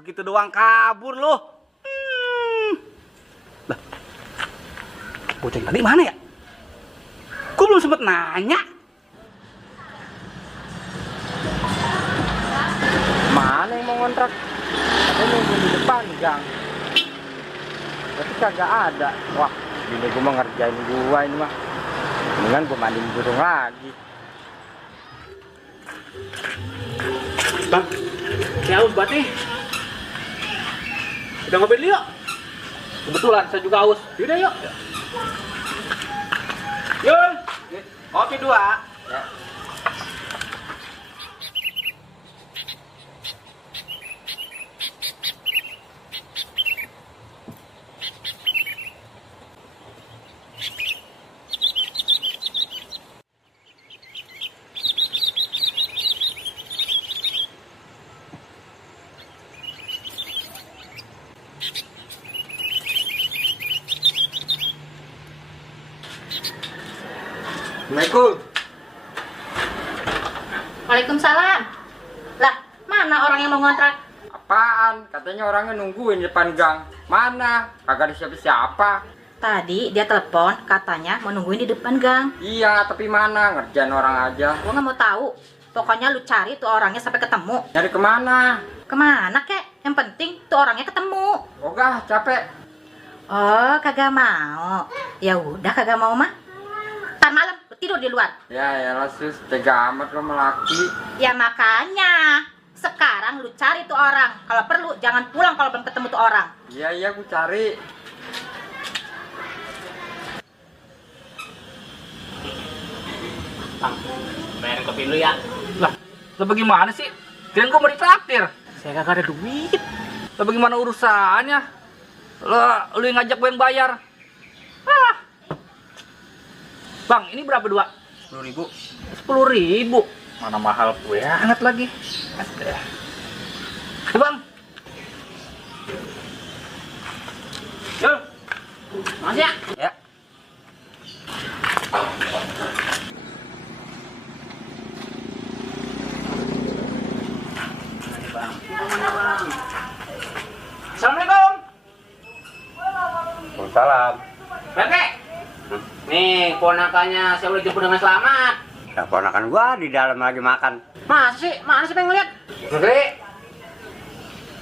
Begitu doang kabur lu. Lah, bocah yang tadi mana ya? Gua belum sempet nanya. Mana yang mau ngontrak? Ada nunggu di depan gang. Tapi kagak ada. Wah, bini gua mau ngerjain gua ini mah. Mendingan gua mandiin burung lagi. Bang, saya haus banget nih. Kita ngopi dulu yuk. Kebetulan saya juga haus. Yaudah yuk. Yun, kopi 2. Ya. Assalamualaikum. Waalaikumsalam. Lah, mana orang yang mau ngontrak? Apaan? Katanya orangnya nungguin di depan gang. Mana? Kagak ada siapa-siapa. Tadi dia telepon, katanya mau nungguin di depan gang. Iya, tapi mana? Ngerjain orang aja. Gua nggak mau tahu. Pokoknya lu cari tuh orangnya sampai ketemu. Nyari kemana? Kemana kek? Yang penting tuh orangnya ketemu. Ogah, capek. Oh, kagak mau. Ya udah kagak mau mah. Ntar malam lu tidur di luar. Ya lah sus, tega amat lo melaki. Ya makanya sekarang lu cari tuh orang. Kalau perlu jangan pulang kalau belum ketemu tuh orang. Iya, aku cari. Bang, bayarin kopi dulu ya. Lah, lo bagaimana sih? Kirain gua mau ditraktir. Saya kagak ada duit. Lo bagaimana urusannya? Lo yang ngajak gue yang bayar. Ah. Bang, ini berapa dua? 10.000. 10.000. Mana mahal banget lagi. Bang. Yo. Makasih ya. Ya. Assalamualaikum. Waalaikumsalam. Bete. Nih, ponakannya saya udah jemput dengan selamat. Ya, ponakan gua di dalam lagi makan. Masih, mana sih pengen ngeliat?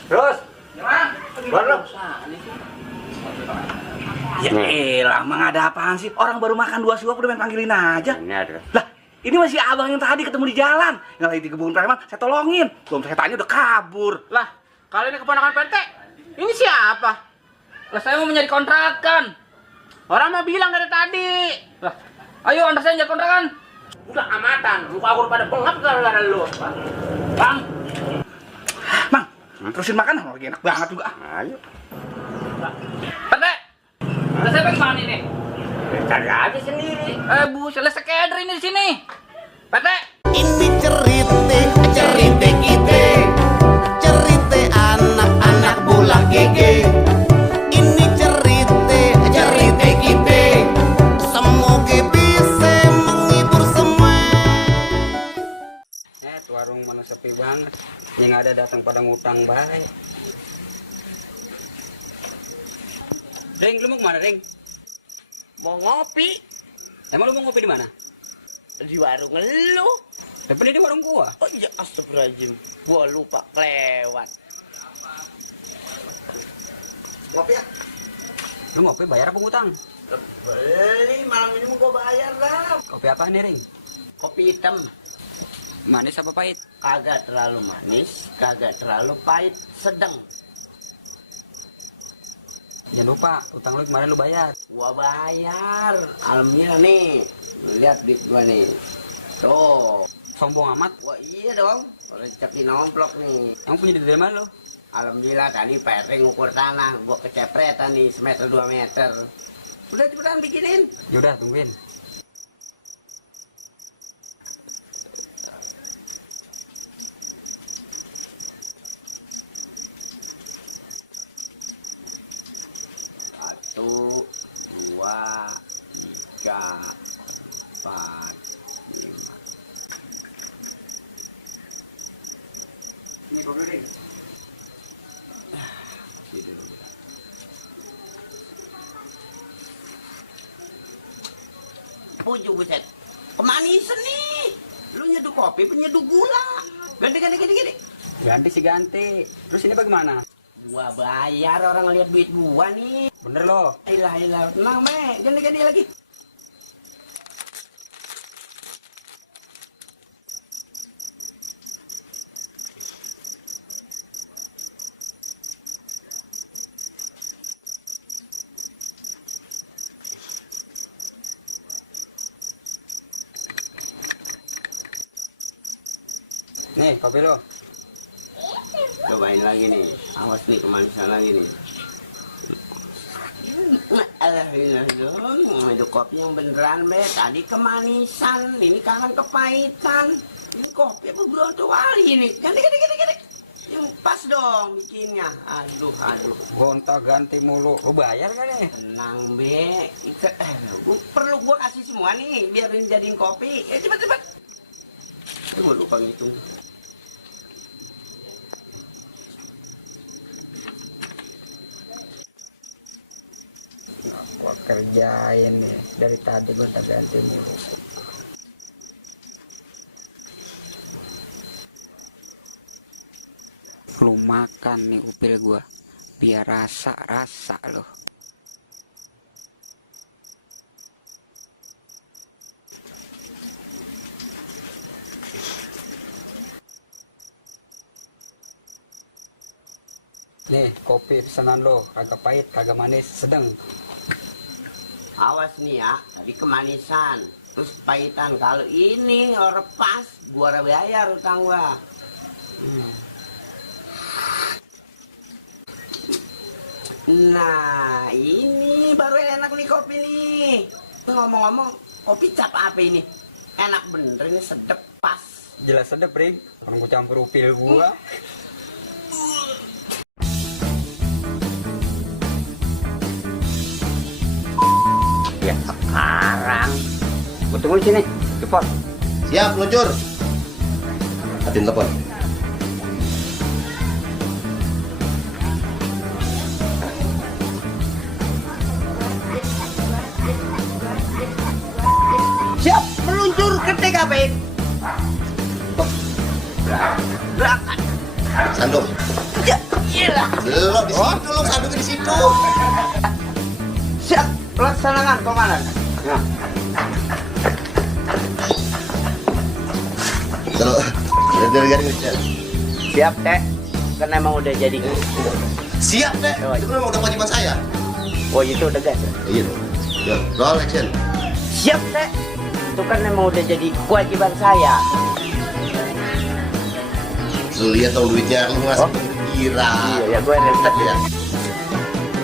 Terus? Gimana? Buat lo. Ya elah, emang ada apaan sih? Orang baru makan 2 suap udah main panggilin aja. Ini ada. Lah, ini masih abang yang tadi ketemu di jalan. Yang lagi di kebun preman, saya tolongin. Belum saya tanya udah kabur. Lah, kali ini keponakan PT. Ini siapa? Lah, saya mau mencari kontrakan. Orang mau bilang dari tadi. Lah, ayo antar saya nyari kontrakan. Udah amatan, muka aku pada pengap gara-gara lu. Bang. Bang, terusin makan, lagi enak banget juga. Ayo. PT. Lah, saya pengen mana ini? Cari aja sendiri. Bu, saya sekedar ini di sini. PT. Ini cerita kita, cerita anak-anak bola gege. Ini cerita kita, semoga bisa menghibur semua. Warung mana sepi banget. Yang ada datang pada ngutang baik. Reng, lu mau kemana, Reng? Mau ngopi Emang lu mau ngopi di mana? di warung lu. Depan ini warung gua. Oh iya, astagfirullahaladzim. Gua lupa kelewat. Ngopi ya? Lu ngopi bayar apa ngutang? Beli malam ini mau gua bayar lah. Kopi apa nih, Reng? Kopi hitam. Manis apa pahit? Kagak terlalu manis, kagak terlalu pahit, sedang. Jangan lupa, utang lu kemarin lu bayar. Gua bayar. Alhamdulillah nih. Lihat duit gua nih. Tuh. Sombong amat. Wah iya dong. Rezeki nomplok nih. Emang punya duit dari mana lu? Alhamdulillah tadi PT ngukur tanah. Gua kecepretan nih 1 meter 2 meter. Udah cepetan bikinin. Yaudah, tungguin. Satu, 2, 3, 4, 5. Ini kopi, Reng. Gitu. Pujuk buset. Kemanisan nih. Lu nyeduh kopi, penyeduh gula. Ganti. Ganti sih ganti. Terus ini bagaimana? Gua bayar, orang ngeliat duit gua nih. Bener lo. Ilah, tenang me. Ganti lagi. Nih, kopi lo. Cobain lagi nih. Awas nih kemanisan lagi nih. Alhamdulillah, itu kopi yang beneran be. Tadi kemanisan, ini kangen kepahitan. Ini kopi apa Bronto Wali ini? Ganti. Yang pas dong bikinnya. Aduh. Gonta ganti mulu. Lu bayar kan nih? Tenang, Be. Perlu gua kasih semua nih biar dijadiin kopi. Cepet. Gua lupa ngitung. Gua kerjain nih. Dari tadi gonta ganti mulu. Lu makan nih upil gua biar rasa loh. Nih kopi pesanan lo, kagak pahit kagak manis, sedang. Awas nih ya, tadi kemanisan terus pahitan. Kalau ini orang pas gua bayar utang gua. Nah, ini baru enak nih kopi nih. Ngomong-ngomong, kopi cap apa ini? Enak bener ini, sedep pas. Jelas sedep, Ring. Orang gua campur upil gua. Ya sekarang gua tunggu di sini. Cepet. Siap, meluncur. Hatiin telepon. Siap, meluncur ke TKP. Berangkat. Sandung. Ya, iyalah. Belum di situ, lu sandungnya di situ. Siap, laksanakan komandan. Nah. Terus, dari Siap, Teh. Kan emang udah jadi. Siap, Dek. Itu kan udah kewajiban saya. Oh, itu udah gas. Iya dong. Ya, roll action. Siap, Teh. Itu kan emang udah jadi kewajiban saya. Lu lihat dong duitnya, lu ngasih kira. Iya, gue ribet ya.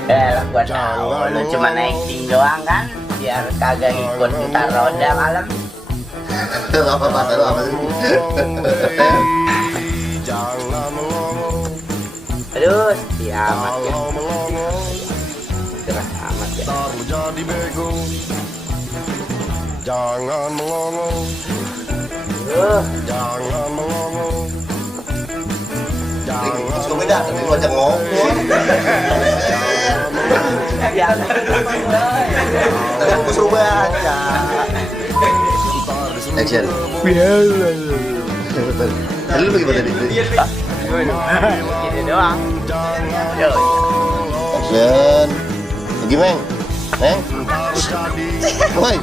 Lah, gue tahu lu cuma acting doang kan, biar kagak ikut ntar roda malam. Apa Aduh, setia amat ya. Cerah amat ya. Jadi bego, jangan melongo, jangan melongo, jangan suka beda, tapi lu aja ngomong. Ya, Aku suruh baca. Action. Tadi lu bagaimana tadi? Gitu doang. Action. Lagi Meng. Meng. Woi.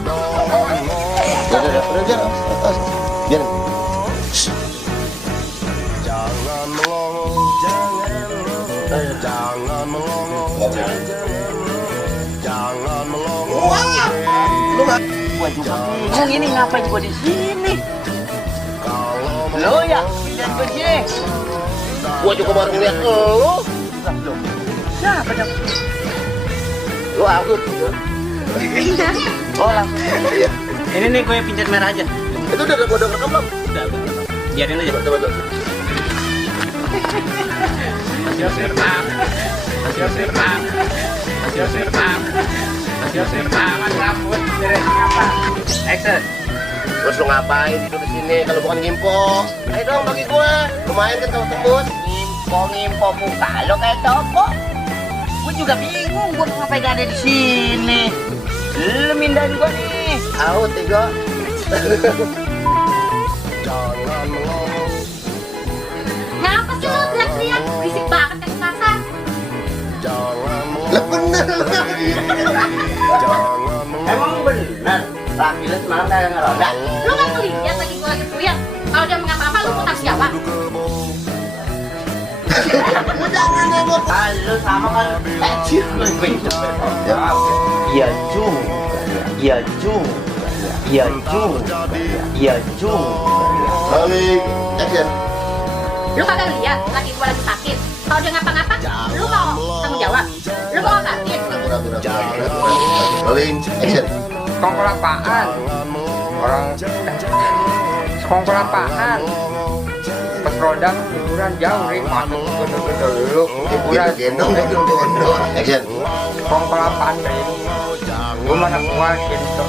Udah. Biar. jangan melongo, jangan melongo, jangan melongo. Lu nggak? Gua juga bingung ini ngapain gua di sini. Lo ya, pindah ke sini. Gua juga baru ngeliat lu. Siapa dong? Lu aku. Oh langsung. Ini nih gue pinjat merah aja. Itu udah gua denger belum? Udah. Biarin aja. Coba. Hasil sirnam. Rambut dari apa? Action. Terus lu ngapain hidup di sini kalau bukan ngimpo? Ayo dong bagi gua. Lumayan kan kalau tembus. Ngimpo muka lo kayak toko. Gue juga bingung gue ngapain ada di sini. Lu mindahin gue nih. Out, Tigo. Jangan melongo, Ngapa sih lo teriak-teriak? Berisik banget kan pasar. jangan Lah bener. jangan melongo. Emang bener. Laki lu semalam kagak ngeroda. Lu nggak ngeliat lagi gue lagi puyeng. Kalau dia mengapa-apa lu putar siapa? Lu sama kan. Iya juga. Balik. Action. Lu kagak lihat lagi gue lagi sakit. Kalau dia ngapa-ngapa, lu mau tanggung jawab. Lu mau obatin. Balik. Action. Sekongkol apaan? Orang sekongkol apaan? Pas rodang liburan jauh nih, masuk gede-gede dulu liburan. Gendong, gendong, action. Kong kelapan nih. Gua mana kuat gitu.